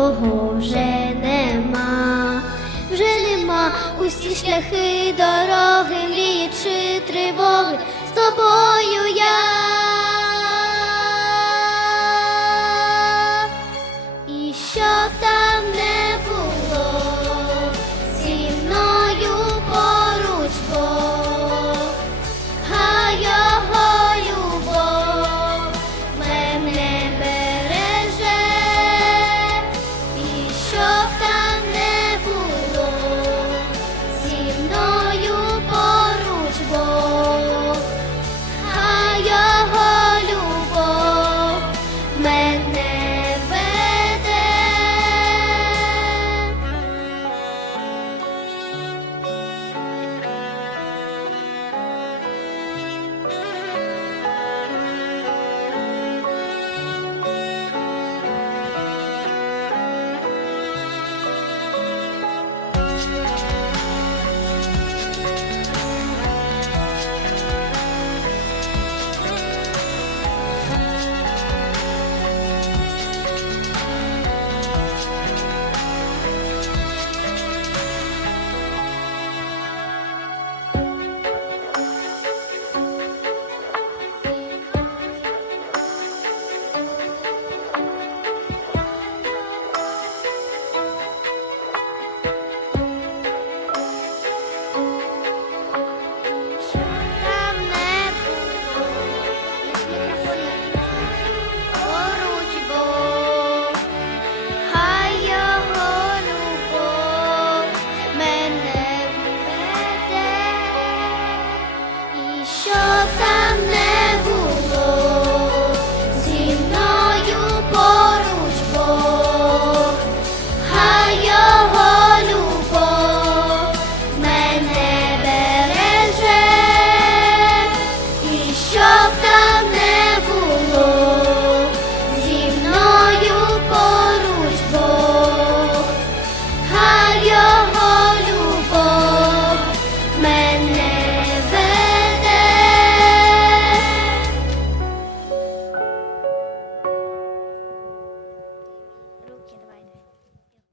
того вже нема, вже нема усі шляхи дороги, лічи тривоги з тобою.